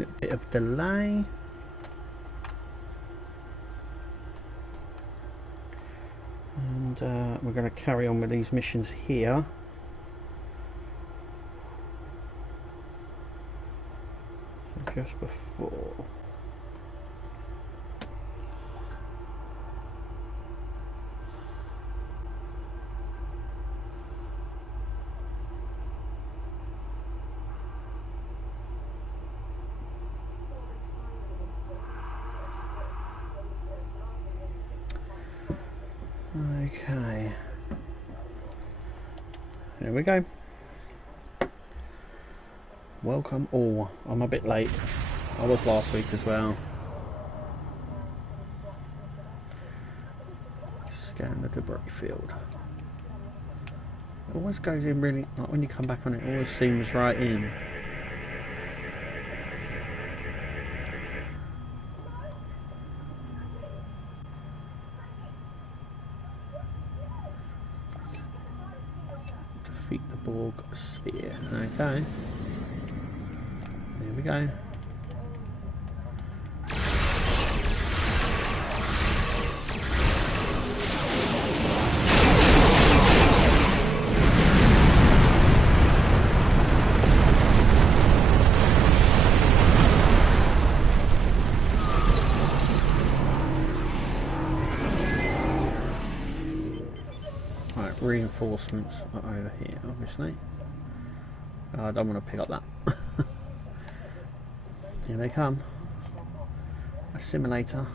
Little bit of delay. And we're going to carry on with these missions here. So just before. Okay, here we go. Welcome all. I'm a bit late. I was last week as well. Scan the debris field. It always goes in really, like when you come back on it, it always seems right in. Defeat the Borg sphere. Okay. Here we go. Reinforcements are over here, obviously. I don't want to pick up that. Here they come. Assimilator.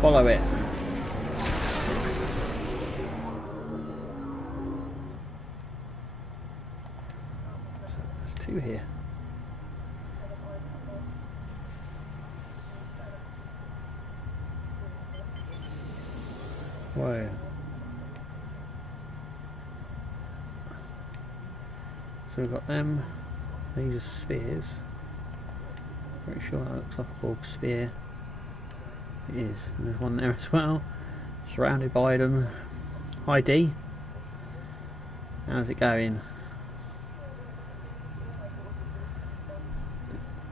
Follow it. There's two here. Whoa. So we've got them. These are spheres. Pretty sure that looks like a Borg sphere. It is, and there's one there as well, surrounded by them. Hi D, how's it going?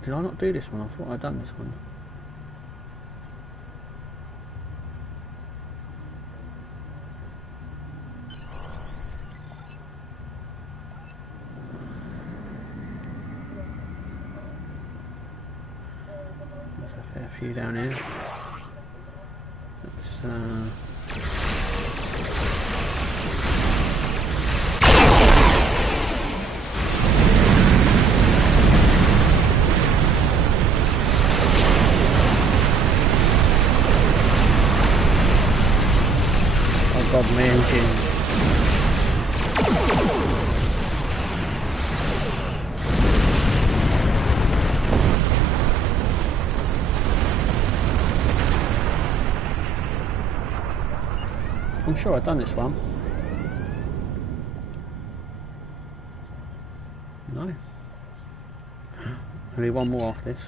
Did I not do this one? I thought I'd done this one. There's a fair few down here. I've got my engine. I'm sure I've done this one. No. Only one more off this.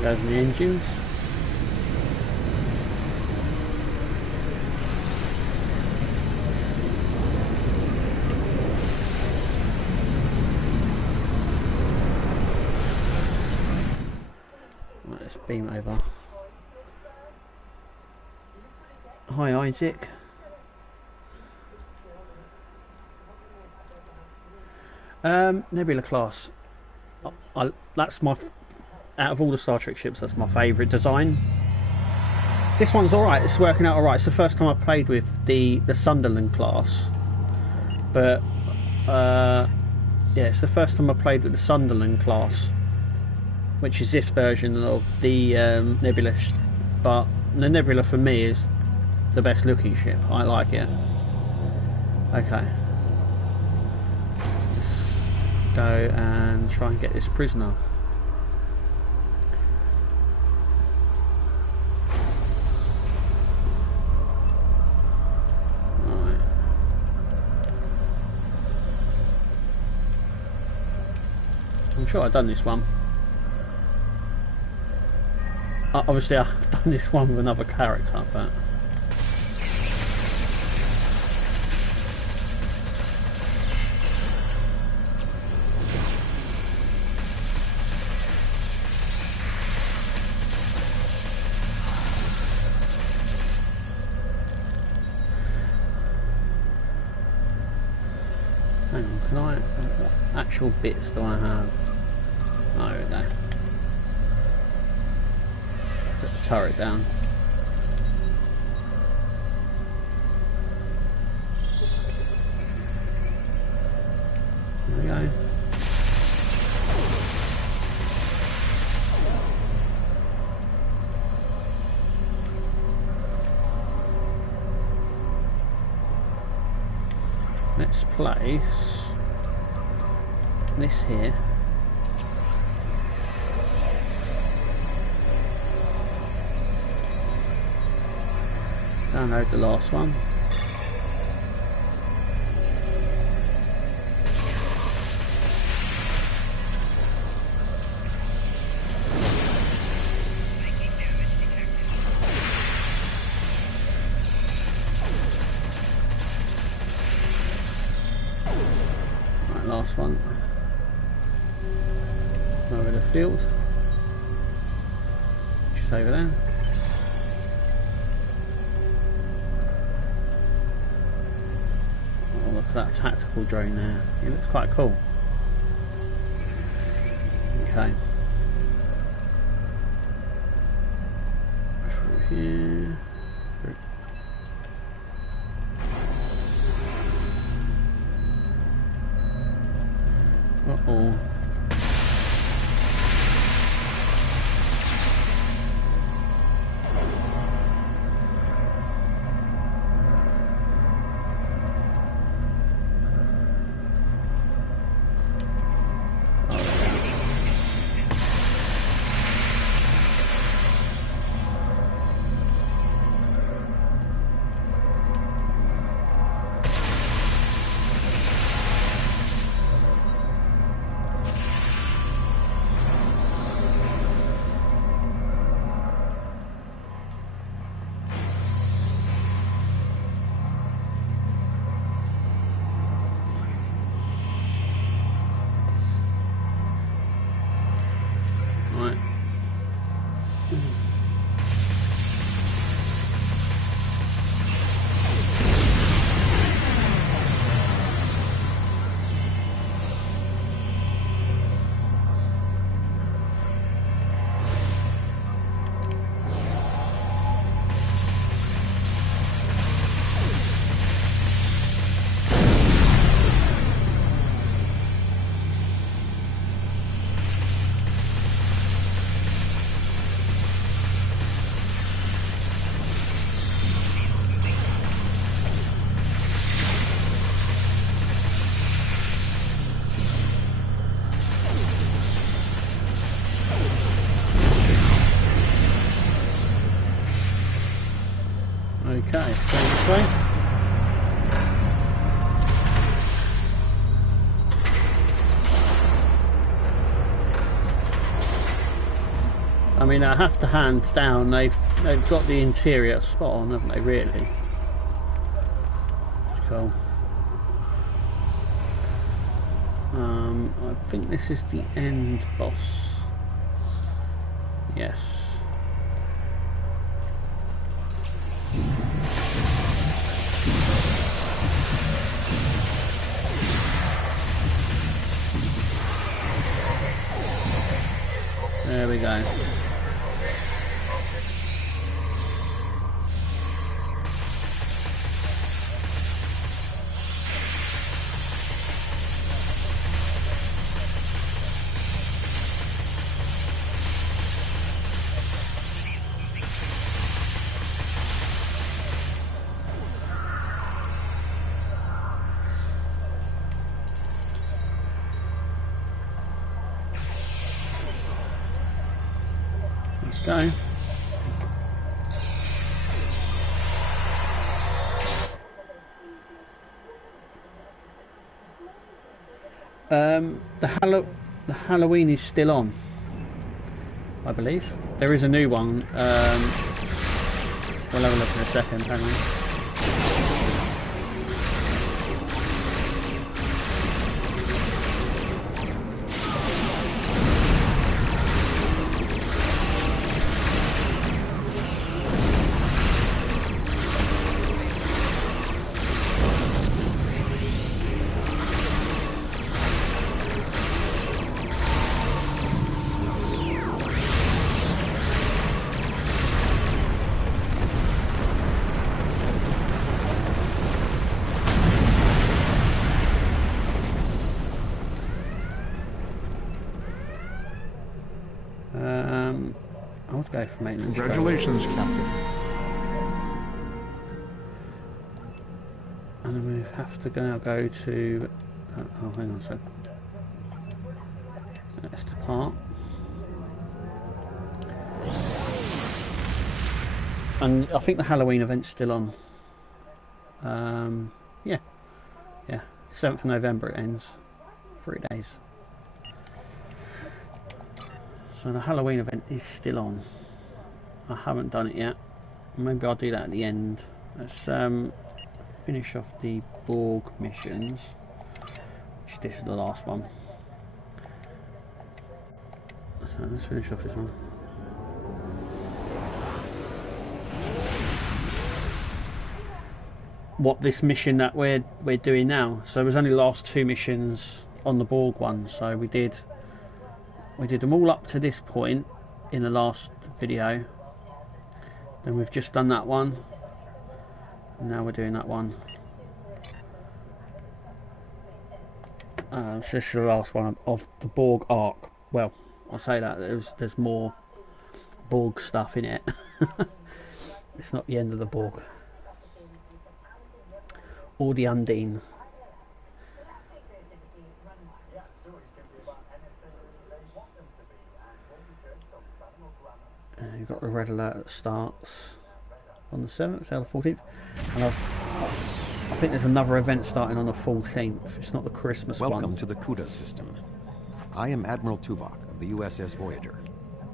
There's the engines. Right, let's beam over. Hi Isaac. Nebula class. That's my, out of all the Star Trek ships, that's my favourite design. This one's alright, it's working out alright. It's the first time I played with the Sunderland class. But, yeah, it's the first time I played with the Sunderland class, which is this version of the Nebula. But the Nebula for me is the best looking ship. I like it. Okay. Let's go and try and get this prisoner. I'm sure I've done this one. Obviously I've done this one with another character, but... Hang on, can I... What actual bits do I have? Oh, there we go. Put the turret down. There we go. Let's place this here. Download the last one. Right, last one. Over the field. Just over there. That tactical drone there, it looks quite cool. Okay, through here, through. Uh-oh. Okay, go this way. I mean, I have to hands down, they've got the interior spot on, haven't they, really? It's cool. I think this is the end boss. Yes. we go. Go. The Halloween is still on, I believe. There is a new one. We'll have a look in a second. Hang on. I'll go for maintenance. Congratulations, Captain. And then we have to now go to. Oh, hang on a sec. Let's depart. And I think the Halloween event's still on. Yeah. 7th of November it ends. 3 days. So the Halloween event is still on. I haven't done it yet. Maybe I'll do that at the end. Let's finish off the Borg missions. Which this is the last one. So let's finish off this one. What this mission that we're doing now. So there was only the last 2 missions on the Borg one. So we did them all up to this point in the last video. Then we've just done that one. And now we're doing that one. So this is the last one of the Borg arc. Well, I'll say that there's more Borg stuff in it. It's not the end of the Borg. Or the Undine. You've got the red alert that starts on the 7th, so the 14th, and I think there's another event starting on the 14th. It's not the Christmas one. Welcome to the CUDA system. I am Admiral Tuvok of the USS Voyager.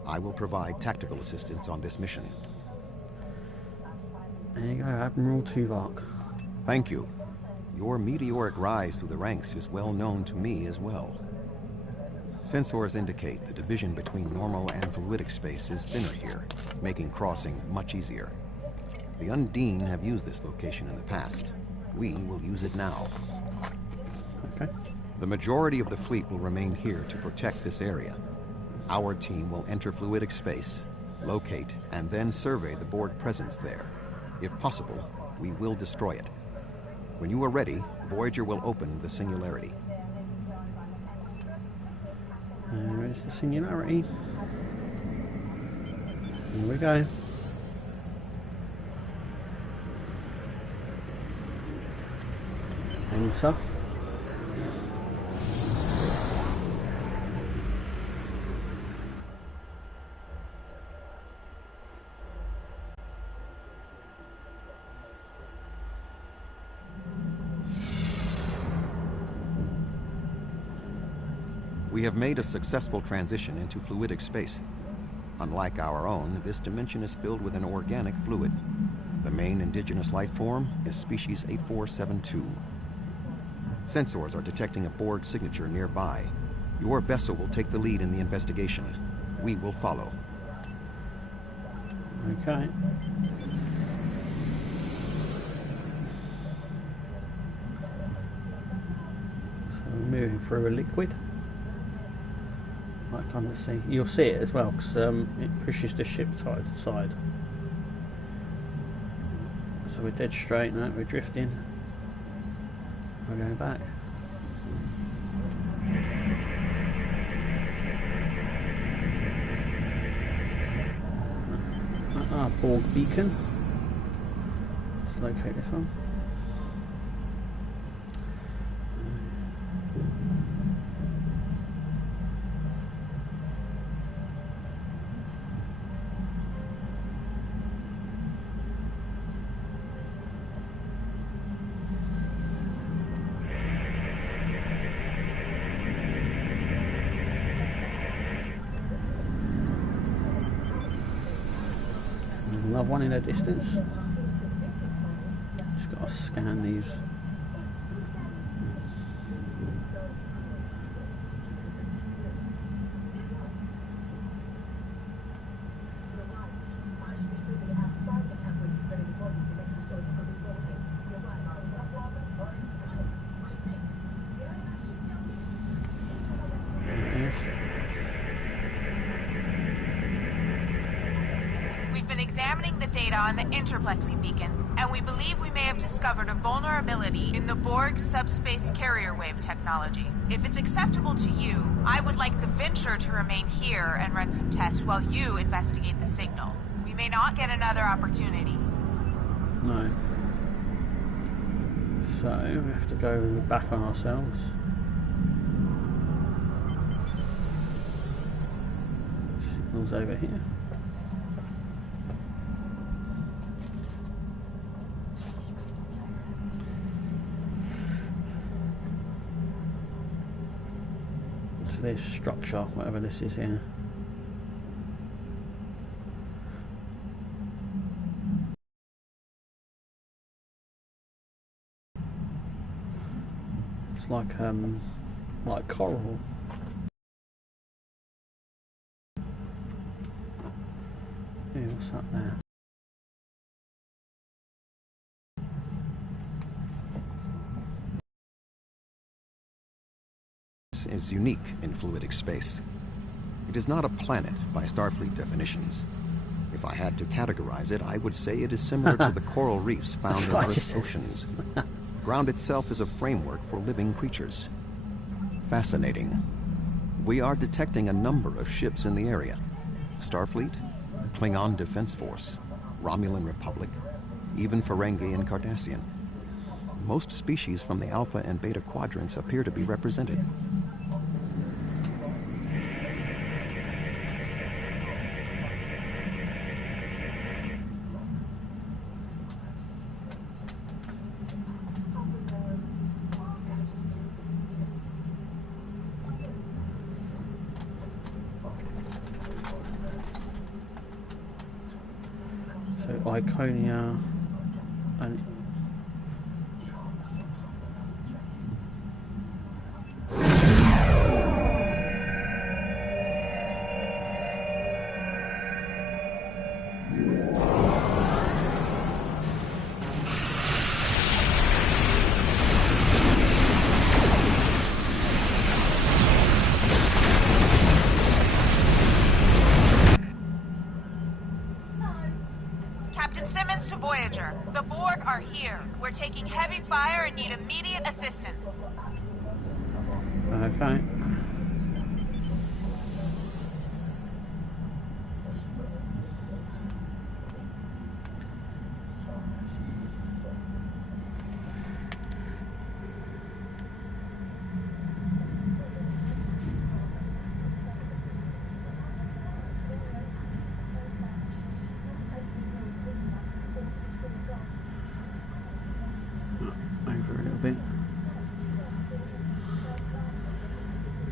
I will provide tactical assistance on this mission. There you go, Admiral Tuvok. Thank you. Your meteoric rise through the ranks is well known to me as well. Sensors indicate the division between normal and fluidic space is thinner here, making crossing much easier. The Undine have used this location in the past. We will use it now. Okay. The majority of the fleet will remain here to protect this area. Our team will enter fluidic space, locate, and then survey the Borg presence there. If possible, we will destroy it. When you are ready, Voyager will open the Singularity. There is the Singularity. Here we go. Enter. We have made a successful transition into fluidic space. Unlike our own, this dimension is filled with an organic fluid. The main indigenous life form is species 8472. Sensors are detecting a Borg signature nearby. Your vessel will take the lead in the investigation. We will follow. Okay. So we're moving through a liquid. I can't see. You'll see it as well because it pushes the ship side to side. So we're dead straight now. We're drifting. We're going back. Our Borg beacon. Let's locate this one. Another one in the distance. Just got to scan these. We've been examining the data on the interplexing beacons, and we believe we may have discovered a vulnerability in the Borg subspace carrier wave technology. If it's acceptable to you, I would like the Venture to remain here and run some tests while you investigate the signal. We may not get another opportunity. No. So we have to go back on ourselves. Signal's over here. This structure, whatever this is here. It's like coral. Yeah, what's up there? Is unique in fluidic space. It is not a planet by Starfleet definitions. If I had to categorize it, I would say it is similar to the coral reefs found in Earth's oceans. Ground itself is a framework for living creatures. Fascinating. We are detecting a number of ships in the area. Starfleet, Klingon Defense Force, Romulan Republic, even Ferengi and Cardassian. Most species from the Alpha and Beta quadrants appear to be represented. Iconia and To Voyager. The Borg are here. We're taking heavy fire and need immediate assistance. okay.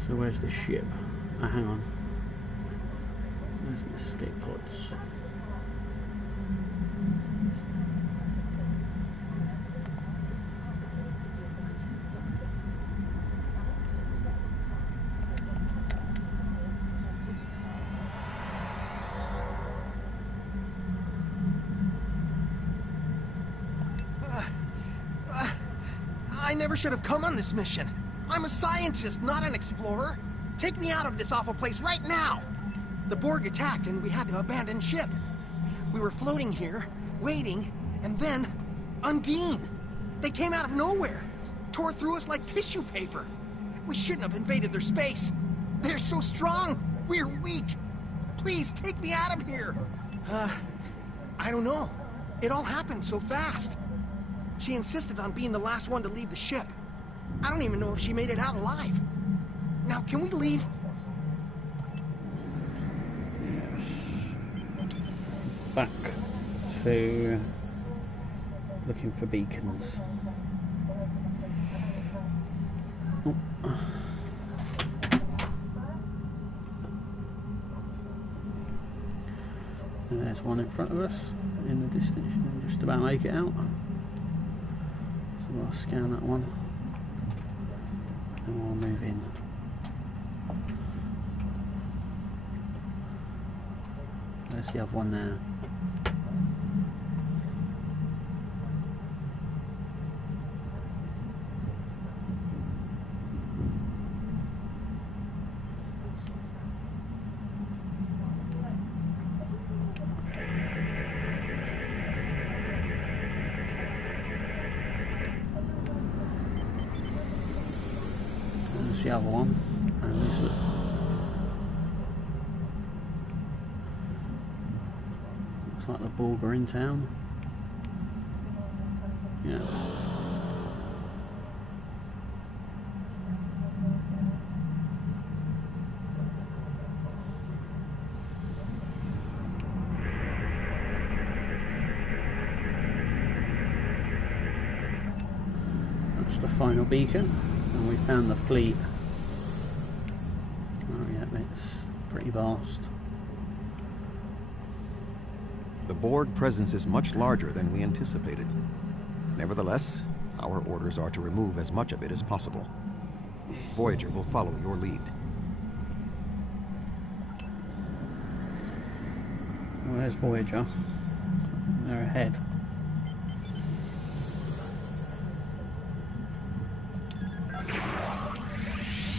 So where's the ship? Hang on. Where's the escape pods? I never should have come on this mission. I'm a scientist, not an explorer. Take me out of this awful place right now! The Borg attacked and we had to abandon ship. We were floating here, waiting, and then... Undine! They came out of nowhere, tore through us like tissue paper. We shouldn't have invaded their space. They're so strong, we're weak. Please take me out of here. I don't know. It all happened so fast. She insisted on being the last one to leave the ship. I don't even know if she made it out alive. Now, can we leave? Back to looking for beacons. Oh. And there's one in front of us in the distance. You can just about make it out. So I'll scan that one and we'll move in. There's the other one there. There's the other one. And this looks like the Borg are in town. Yeah. That's the final beacon, and we found the fleet. Oh yeah, it's pretty vast. The Borg presence is much larger than we anticipated. Nevertheless, our orders are to remove as much of it as possible. Voyager will follow your lead. Well, there's Voyager. They're ahead.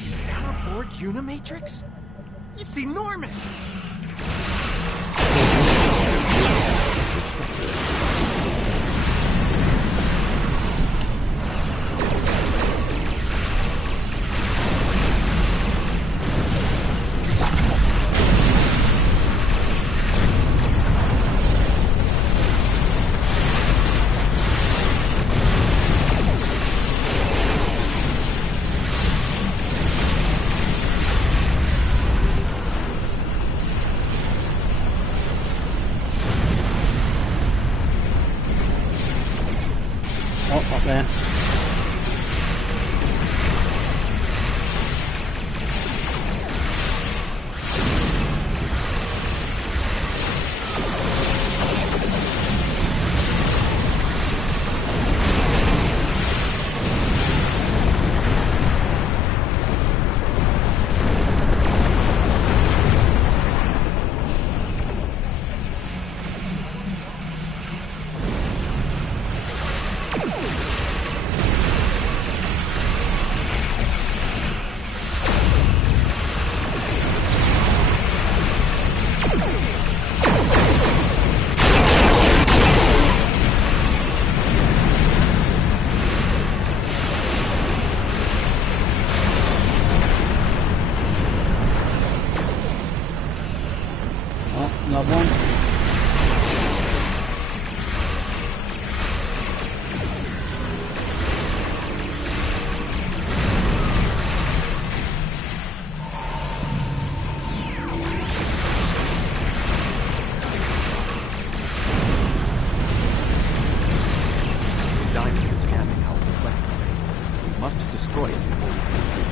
Is that a Borg Unimatrix? It's enormous! Oh, up there. Another one. The diamond is jamming our reflector rays. We must destroy it before we can retreat.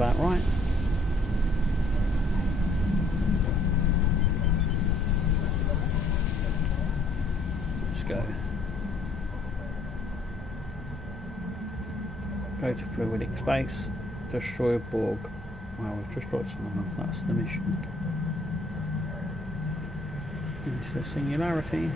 about right. Let's go. Go to fluidic space. Destroy a Borg. Well, we've destroyed someone. That's the mission. Into the singularity.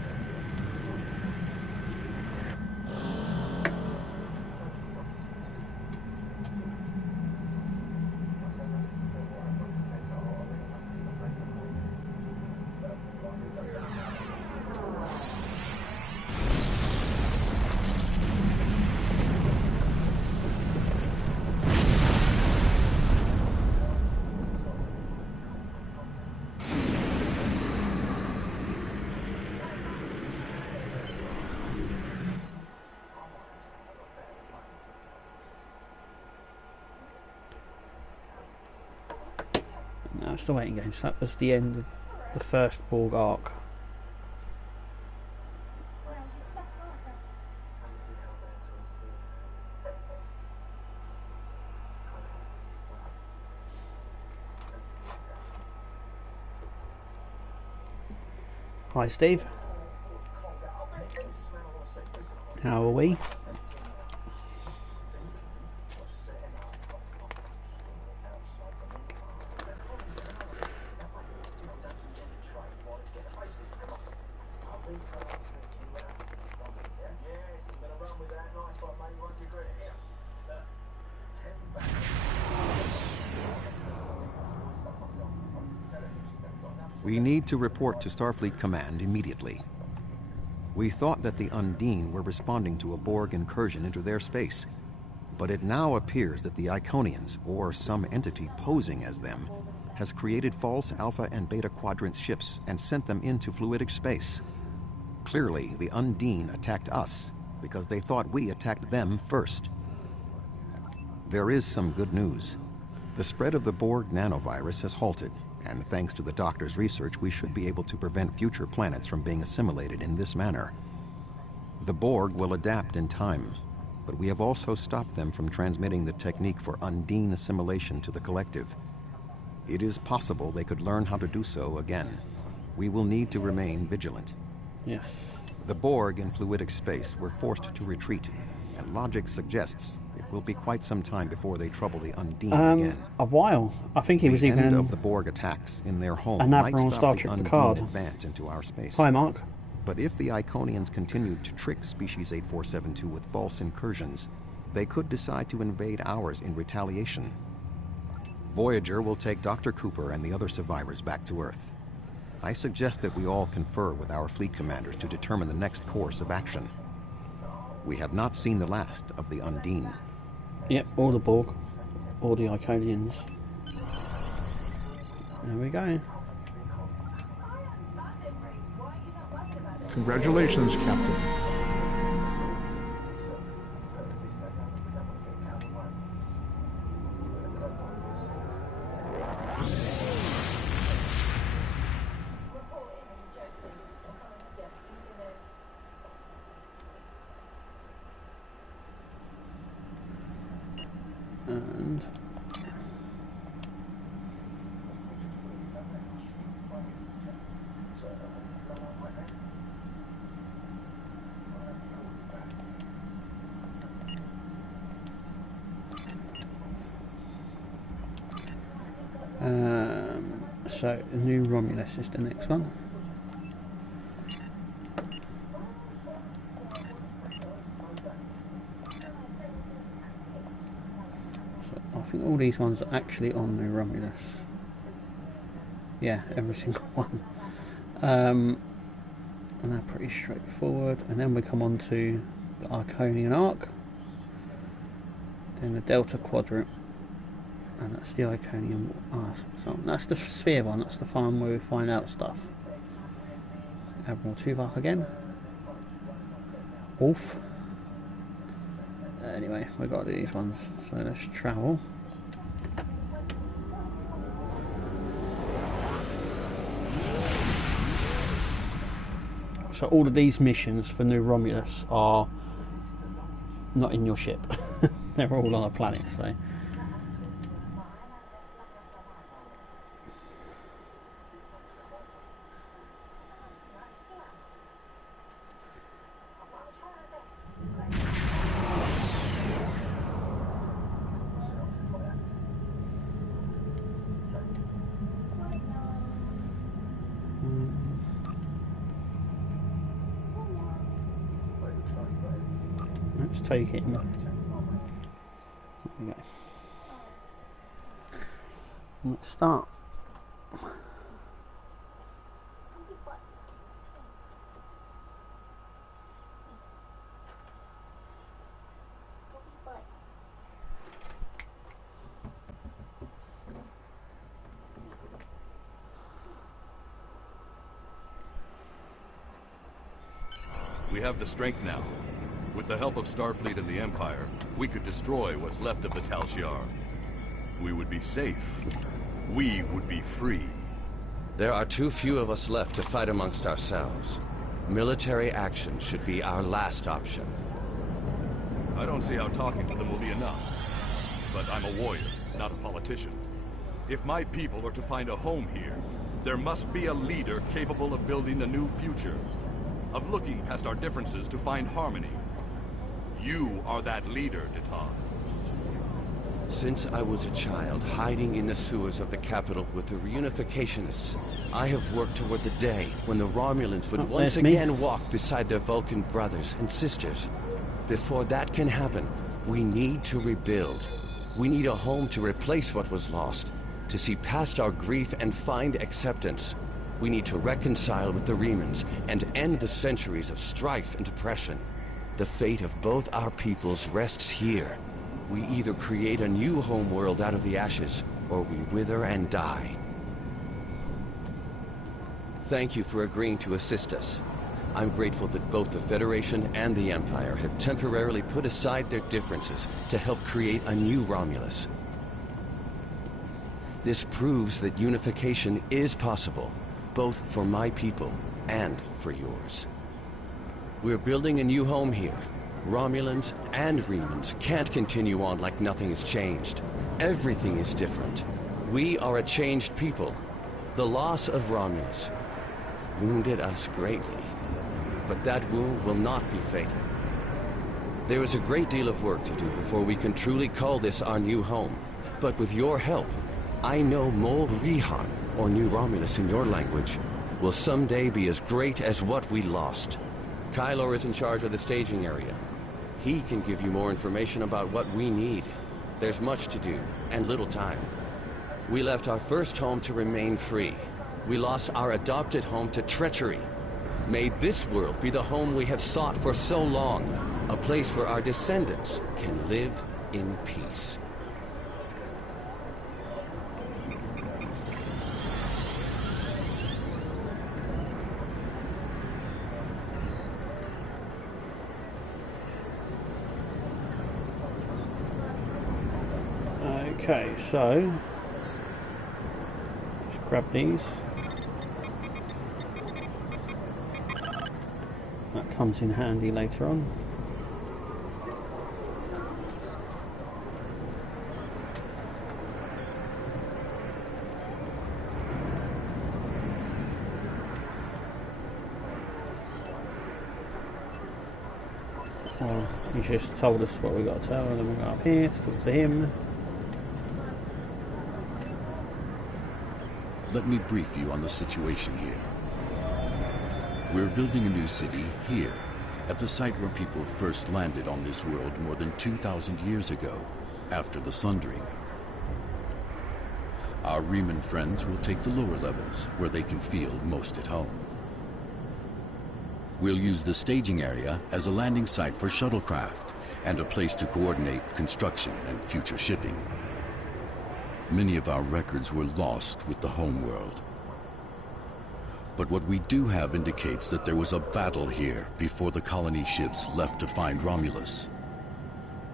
No, it's the waiting game. So that was the end of the first Borg arc. Hi Steve. How are we? We need to report to Starfleet Command immediately. We thought that the Undine were responding to a Borg incursion into their space, but it now appears that the Iconians, or some entity posing as them, has created false Alpha and Beta Quadrant ships and sent them into fluidic space. Clearly, the Undine attacked us because they thought we attacked them first. There is some good news. The spread of the Borg nanovirus has halted, and thanks to the Doctor's research, we should be able to prevent future planets from being assimilated in this manner. The Borg will adapt in time, but we have also stopped them from transmitting the technique for Undine assimilation to the collective. It is possible they could learn how to do so again. We will need to remain vigilant. Yes. The Borg in fluidic space were forced to retreat, and logic suggests it will be quite some time before they trouble the Undine again. A while. I think he was The even end of the Borg attacks in their home an might admiral on stop Star the Trek Undine Picard. advance into our space. Hi Mark. But if the Iconians continued to trick Species 8472 with false incursions, they could decide to invade ours in retaliation. Voyager will take Dr. Cooper and the other survivors back to Earth. I suggest that we all confer with our fleet commanders to determine the next course of action. We have not seen the last of the Undine. Yep, all the Borg, all the Iconians. There we go. Congratulations, Captain. And so the new Romulus is the next one. I think all these ones are actually on the Romulus. Yeah, every single one. And they're pretty straightforward. And then we come on to the Arconian Arc. Then the Delta Quadrant. And that's the Iconian. So that's the Sphere one. That's the one where we find out stuff. Admiral Tuvok again. Wolf. Anyway, we've got to do these ones. So let's travel. So all of these missions for New Romulus are not in your ship. They're all on a planet, so just take it and... There we go. Let's start. We have the strength now. With the help of Starfleet and the Empire, we could destroy what's left of the Tal Shiar. We would be safe. We would be free. There are too few of us left to fight amongst ourselves. Military action should be our last option. I don't see how talking to them will be enough. But I'm a warrior, not a politician. If my people are to find a home here, there must be a leader capable of building a new future. Of looking past our differences to find harmony. You are that leader, Data. Since I was a child, hiding in the sewers of the capital with the reunificationists, I have worked toward the day when the Romulans would once again walk beside their Vulcan brothers and sisters. Before that can happen, we need to rebuild. We need a home to replace what was lost, to see past our grief and find acceptance. We need to reconcile with the Remans and end the centuries of strife and oppression. The fate of both our peoples rests here. We either create a new homeworld out of the ashes, or we wither and die. Thank you for agreeing to assist us. I'm grateful that both the Federation and the Empire have temporarily put aside their differences to help create a new Romulus. This proves that unification is possible, both for my people and for yours. We're building a new home here. Romulans and Remans can't continue on like nothing has changed. Everything is different. We are a changed people. The loss of Romulus wounded us greatly, but that wound will not be fatal. There is a great deal of work to do before we can truly call this our new home. But with your help, I know Mol Rihan, or New Romulus in your language, will someday be as great as what we lost. Kylor is in charge of the staging area. He can give you more information about what we need. There's much to do, and little time. We left our first home to remain free. We lost our adopted home to treachery. May this world be the home we have sought for so long, a place where our descendants can live in peace. Okay, so just grab these. That comes in handy later on. Well, he's just told us what we got to tell, and then we go up here to talk to him. Let me brief you on the situation here. We're building a new city here, at the site where people first landed on this world more than 2,000 years ago, after the Sundering. Our Reman friends will take the lower levels, where they can feel most at home. We'll use the staging area as a landing site for shuttlecraft, and a place to coordinate construction and future shipping. Many of our records were lost with the homeworld. But what we do have indicates that there was a battle here before the colony ships left to find Romulus.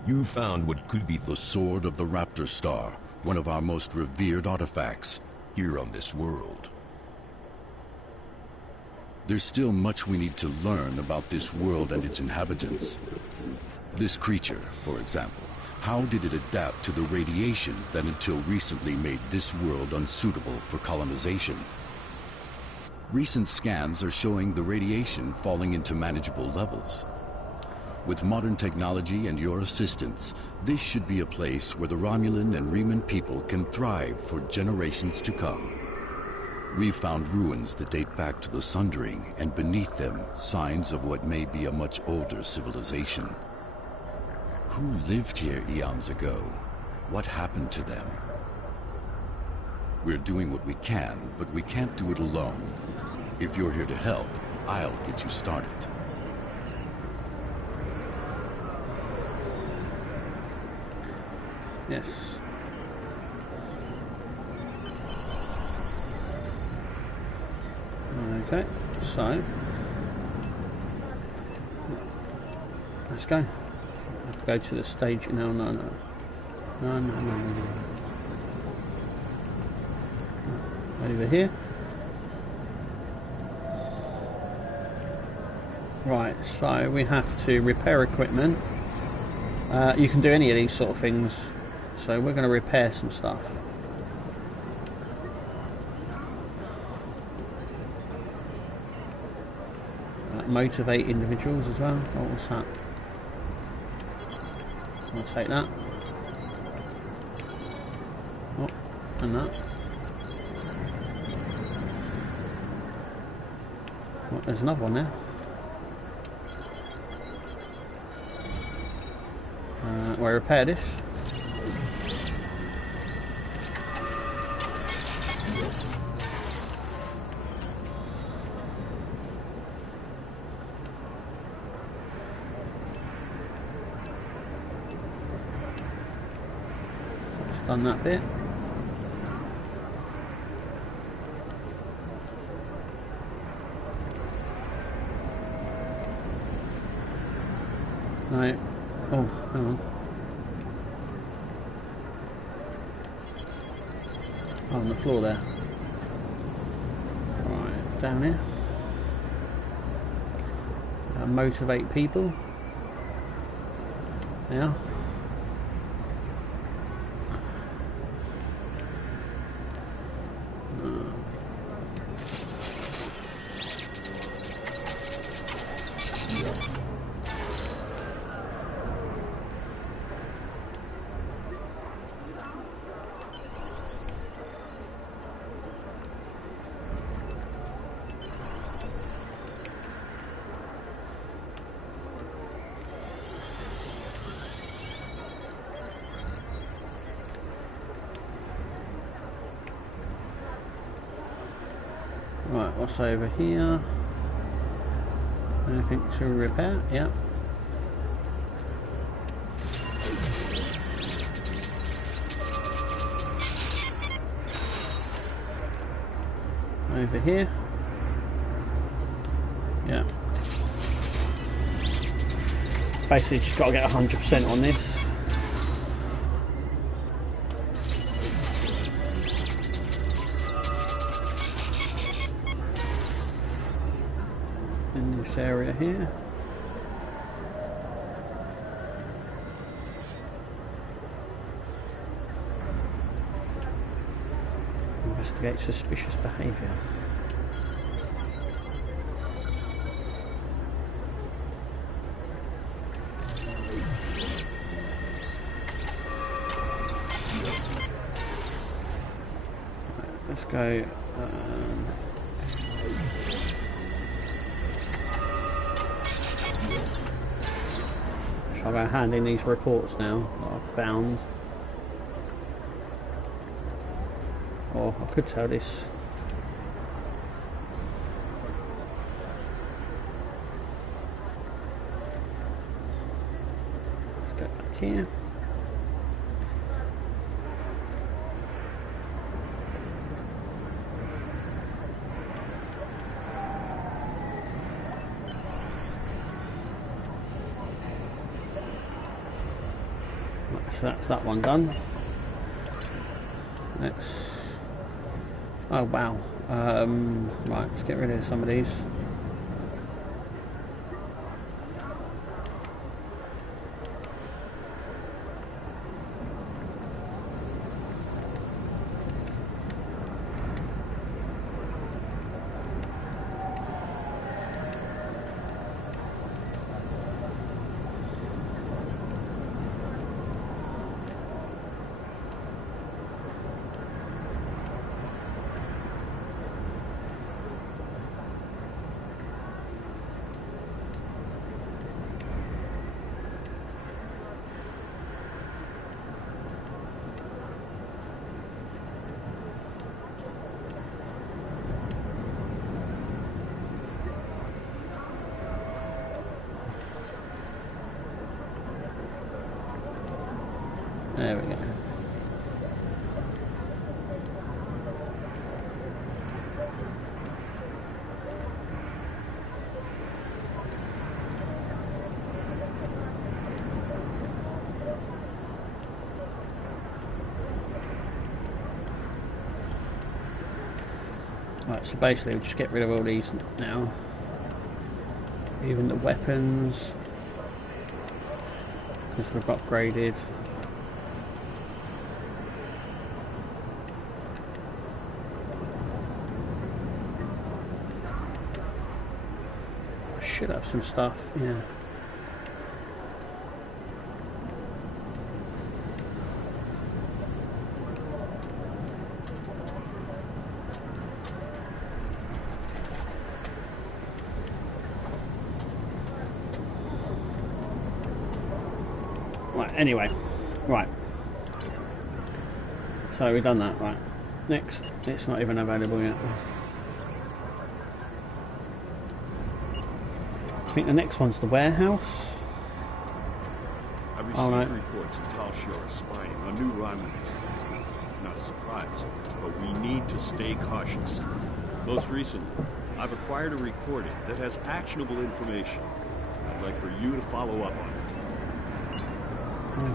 You found what could be the Sword of the Raptor Star, one of our most revered artifacts, here on this world. There's still much we need to learn about this world and its inhabitants. This creature, for example, how did it adapt to the radiation that until recently made this world unsuitable for colonization? Recent scans are showing the radiation falling into manageable levels. With modern technology and your assistance, this should be a place where the Romulan and Reman people can thrive for generations to come. We've found ruins that date back to the Sundering, and beneath them, signs of what may be a much older civilization. Who lived here eons ago? What happened to them? We're doing what we can, but we can't do it alone. If you're here to help, I'll get you started. Yes. Okay, so let's go. I have to go to the stage. No. Over here. Right, so we have to repair equipment. You can do any of these sort of things. So we're going to repair some stuff. Motivate individuals as well. Oh, what's that? I'll take that. Oh, and that. Oh, there's another one there. We'll repair this. Done that bit. No. Oh, hang on. Oh, on the floor there. Right, down here. Motivate people. Yeah. Right, what's over here? Anything to repair? Yep. Over here. Yeah. Basically just got to get 100% on this. In this area here. Investigate suspicious behaviour. Let's go. I'm going to hand in these reports now that I've found. Or I could tell this. Let's go back here. So that's that one done. Next. Oh wow. Right, let's get rid of some of these. There we go. Right, so basically we'll just get rid of all these now. Even the weapons, because we've upgraded. Should have some stuff, yeah. Right, anyway, right. So we've done that, right. Next, it's not even available yet. I think the next one's the warehouse. I received reports of Tal Shiar spying on new Romulans. Not a surprise, but we need to stay cautious. Most recently, I've acquired a recording that has actionable information. I'd like for you to follow up on it.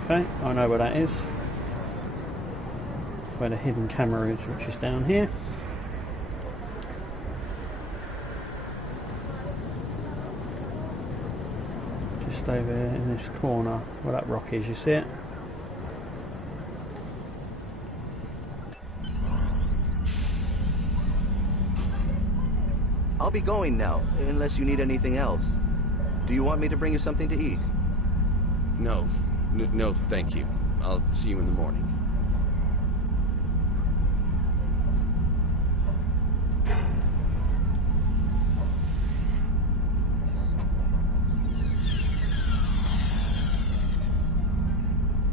Okay, I know where that is. Where the hidden camera is, which is down here. Just over in this corner where that rock is, you see it? I'll be going now, unless you need anything else. Do you want me to bring you something to eat? No. No, thank you. I'll see you in the morning.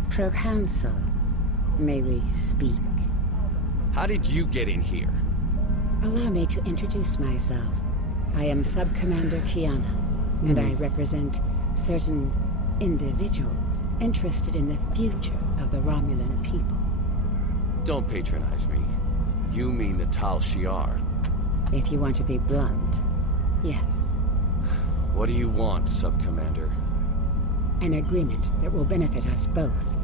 Proconsul, may we speak? How did you get in here? Allow me to introduce myself. I am Sub-Commander Kiana, and I represent certain individuals interested in the future of the Romulan people. Don't patronize me. You mean the Tal Shiar. If you want to be blunt, yes. What do you want, Sub-Commander? An agreement that will benefit us both.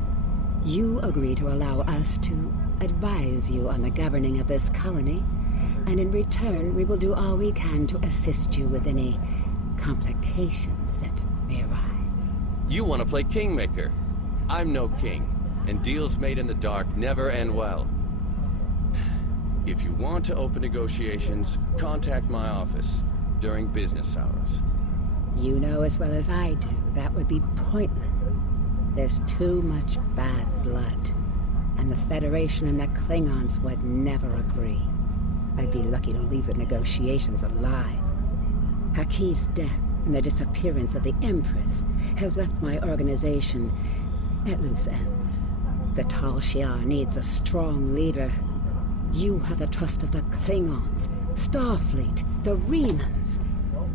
You agree to allow us to advise you on the governing of this colony, and in return we will do all we can to assist you with any complications that may arise. You want to play Kingmaker. I'm no king, and deals made in the dark never end well. If you want to open negotiations, contact my office during business hours. You know as well as I do that would be pointless. There's too much bad blood, and the Federation and the Klingons would never agree. I'd be lucky to leave the negotiations alive. Hakiv's death and the disappearance of the Empress has left my organization at loose ends. The Tal Shiar needs a strong leader. You have the trust of the Klingons, Starfleet, the Remans.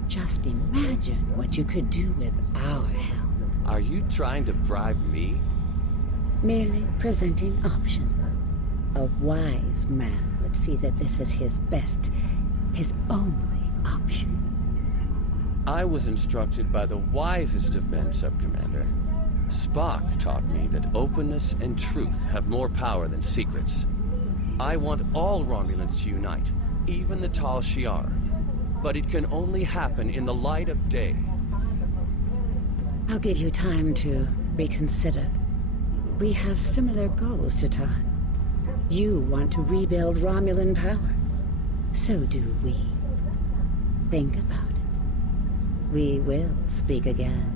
Just imagine what you could do with our help. Are you trying to bribe me? Merely presenting options. A wise man would see that this is his best, his only option. I was instructed by the wisest of men, Sub-Commander. Spock taught me that openness and truth have more power than secrets. I want all Romulans to unite, even the Tal Shiar. But it can only happen in the light of day. I'll give you time to reconsider. We have similar goals to time. You want to rebuild Romulan power. So do we. Think about it. We will speak again.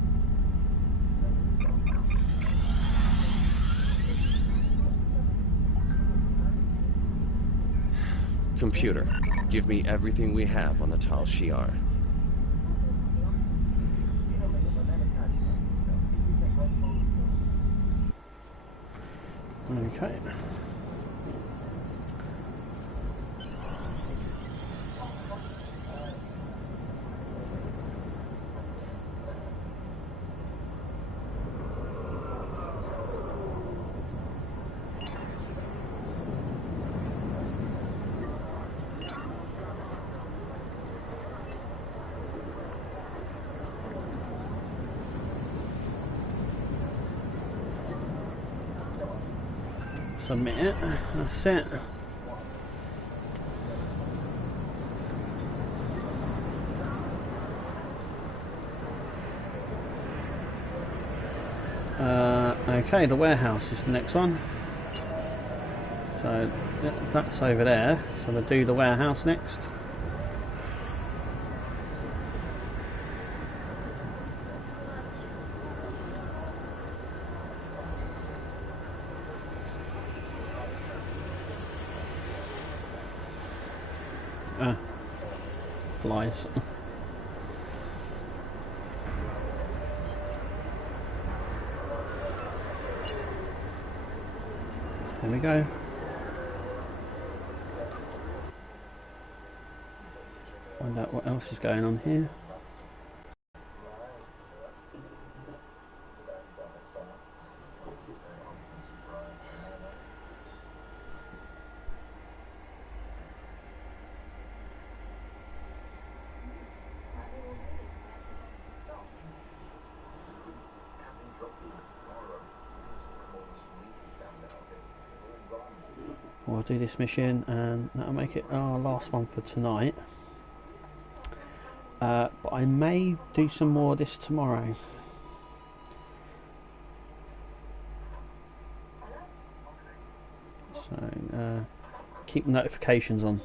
Computer, give me everything we have on the Tal Shiar. Okay. Submit it. That's it. Okay, the warehouse is the next one. So that's over there. So we'll do the warehouse next. Flies. There we go. Find out what else is going on here. We'll do this mission and that'll make it our last one for tonight. But I may do some more of this tomorrow. So keep notifications on.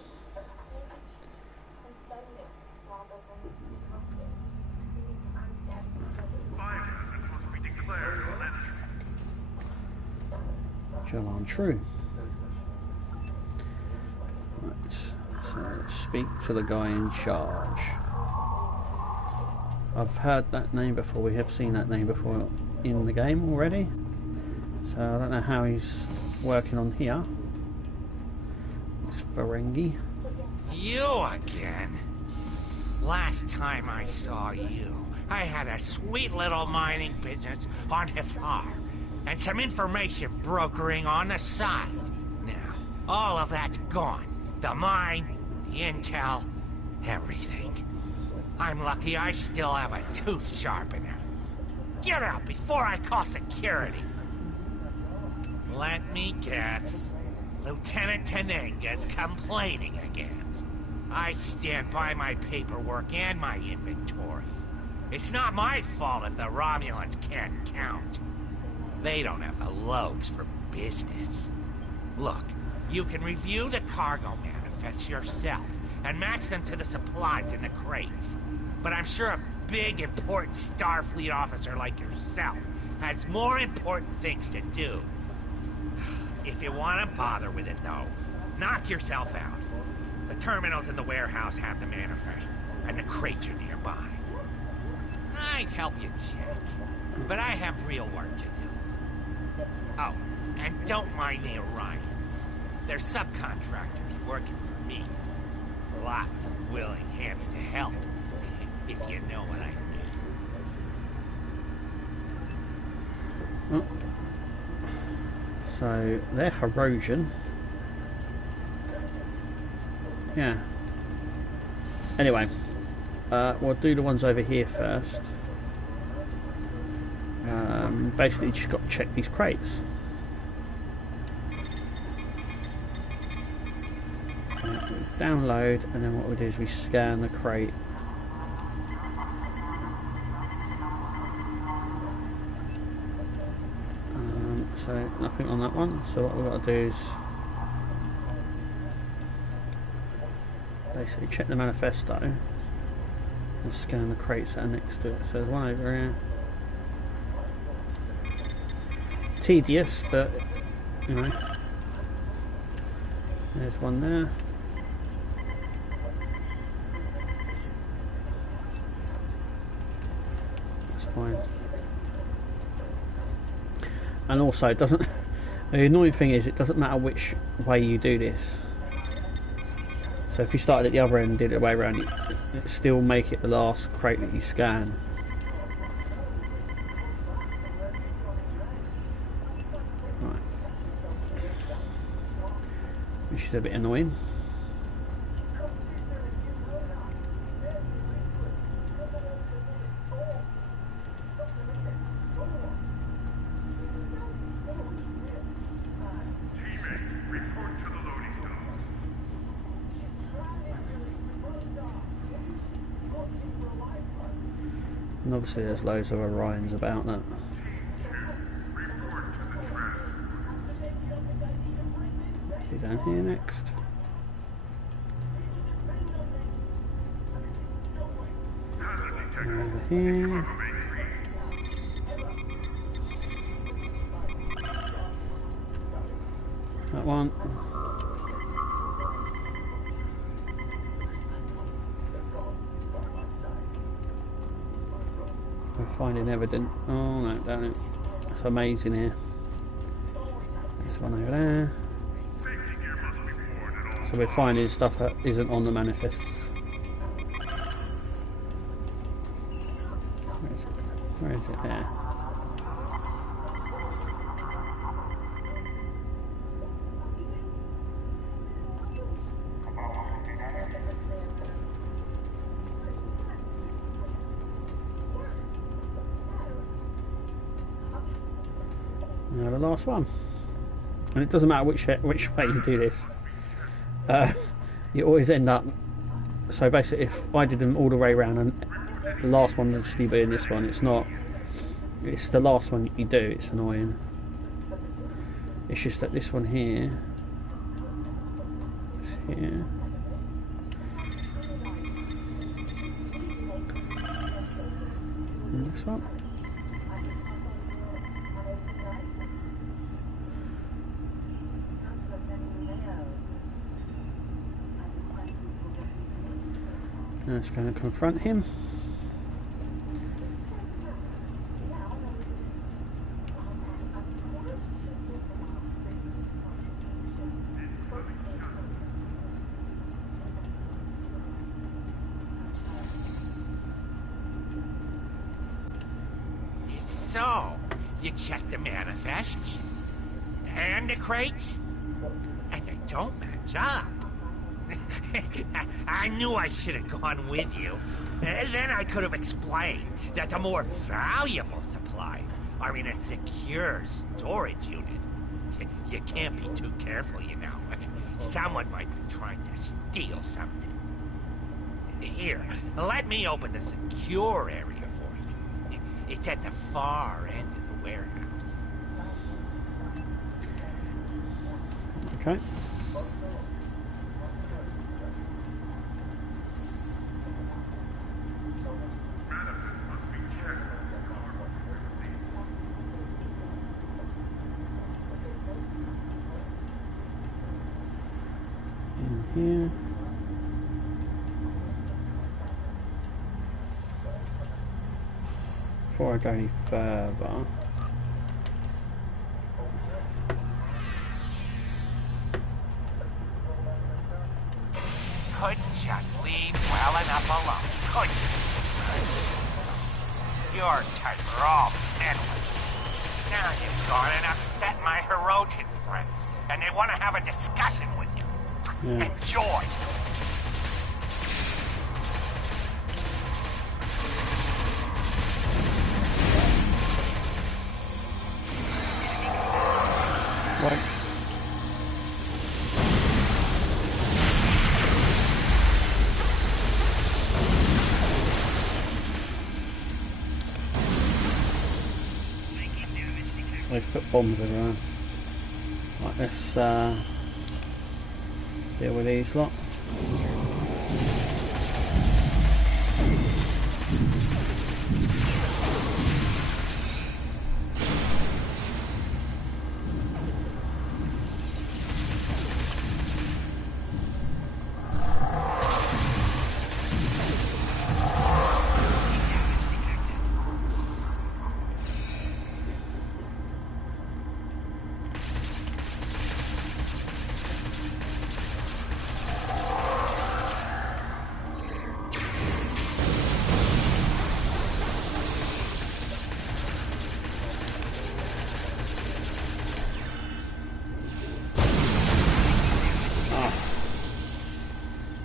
Alarm true. Right, so speak to the guy in charge. I've heard that name before, we have seen that name before in the game already. So I don't know how he's working on here. It's Ferengi. You again? Last time I saw you, I had a sweet little mining business on Hifar. And some information brokering on the side. Now, all of that's gone. The mine, the intel, everything. I'm lucky I still have a tooth sharpener. Get out before I call security. Let me guess. Lieutenant Tenenga's complaining again. I stand by my paperwork and my inventory. It's not my fault if the Romulans can't count. They don't have the lobes for business. Look, you can review the cargo manifests yourself and match them to the supplies in the crates. But I'm sure a big, important Starfleet officer like yourself has more important things to do. If you want to bother with it, though, knock yourself out. The terminals in the warehouse have the manifest, and the crates are nearby. I'd help you check, but I have real work to do. Oh, and don't mind the Orions. They're subcontractors working for me. Lots of willing hands to help, if you know what I mean. Oh. So, they're Herosian. Yeah. Anyway, we'll do the ones over here first. Basically just got to check these crates. Download, and then what we do is we scan the crate. So nothing on that one, so what we've got to do is basically check the manifesto and scan the crates that are next to it. So there's one over here. Tedious, but you know, there's one there. That's fine. And also, it doesn't. The annoying thing is, it doesn't matter which way you do this. So if you started at the other end and did it the way around, it still make it the last crate that you scan. Which is a bit annoying. And obviously there's loads of Orions about that. See down here next. Over here. That one. We're finding evidence. Oh no, damn it. It's amazing here. There's one over there. So we're finding stuff that isn't on the manifests. Where is it? There. Now the last one, and it doesn't matter which way you do this, you always end up. So basically, if I did them all the way around, and the last one would still be in this one, it's not. It's the last one you do. It's annoying. It's just that this one here, and this one. Now it's going to confront him. So, you check the manifests and the crates, and they don't match up. I knew I should have gone with you. Then I could have explained that the more valuable supplies are in a secure storage unit. You can't be too careful, you know. Someone might be trying to steal something. Here, let me open the secure area for you. It's at the far end of the warehouse. Okay. Here. Before I go any further, Couldn't just leave well enough alone, could you? Your type are all meddling. Now you've gone and upset my Herogen friends, and they want to have a discussion with you. Yeah. Enjoy. Right. They've put bombs around. Right, let's deal with these lot.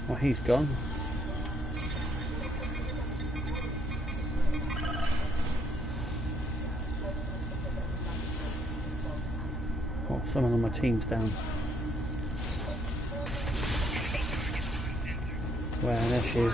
Well, he's gone. Oh, someone on my team's down. Well, there she is.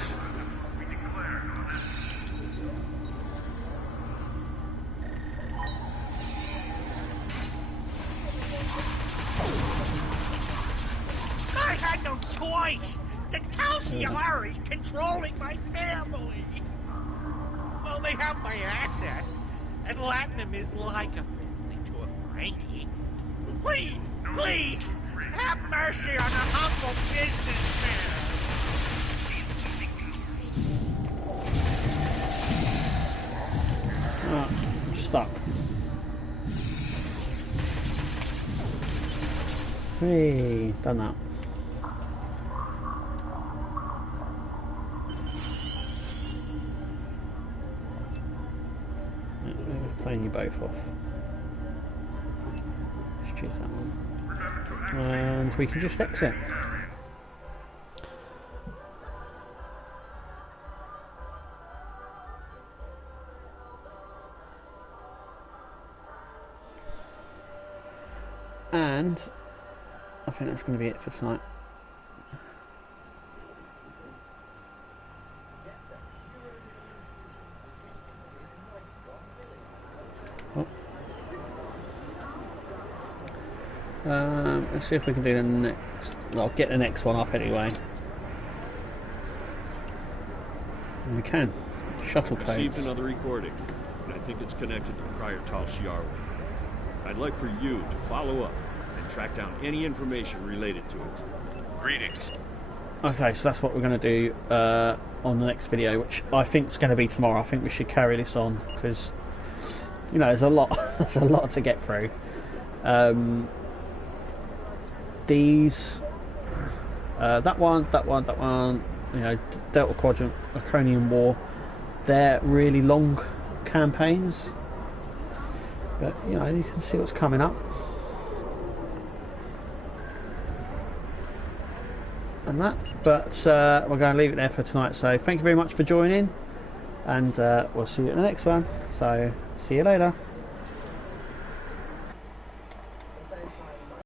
twice. The Talsiari's controlling my family. Well, they have my assets, and Latinum is like a family to a Frankie. Please, please, have mercy on a humble businessman. Oh, I'm stuck. Hey, done that. Playing you both off. Let's choose that one. And we can just fix it. And I think that's going to be it for tonight. Let's see if we can do the next. Well, get the next one up anyway. And we can. Shuttle codes. Received another recording, and I think it's connected to the prior Tal Shiar. I'd like for you to follow up and track down any information related to it. Greetings. Okay, so that's what we're going to do on the next video, which I think is going to be tomorrow. I think we should carry this on because, you know, there's a lot, there's a lot to get through. These, that one, you know, Delta Quadrant, Laconian War, they're really long campaigns, but you know, you can see what's coming up. And that, but we're going to leave it there for tonight. So thank you very much for joining, and we'll see you in the next one. So see you later.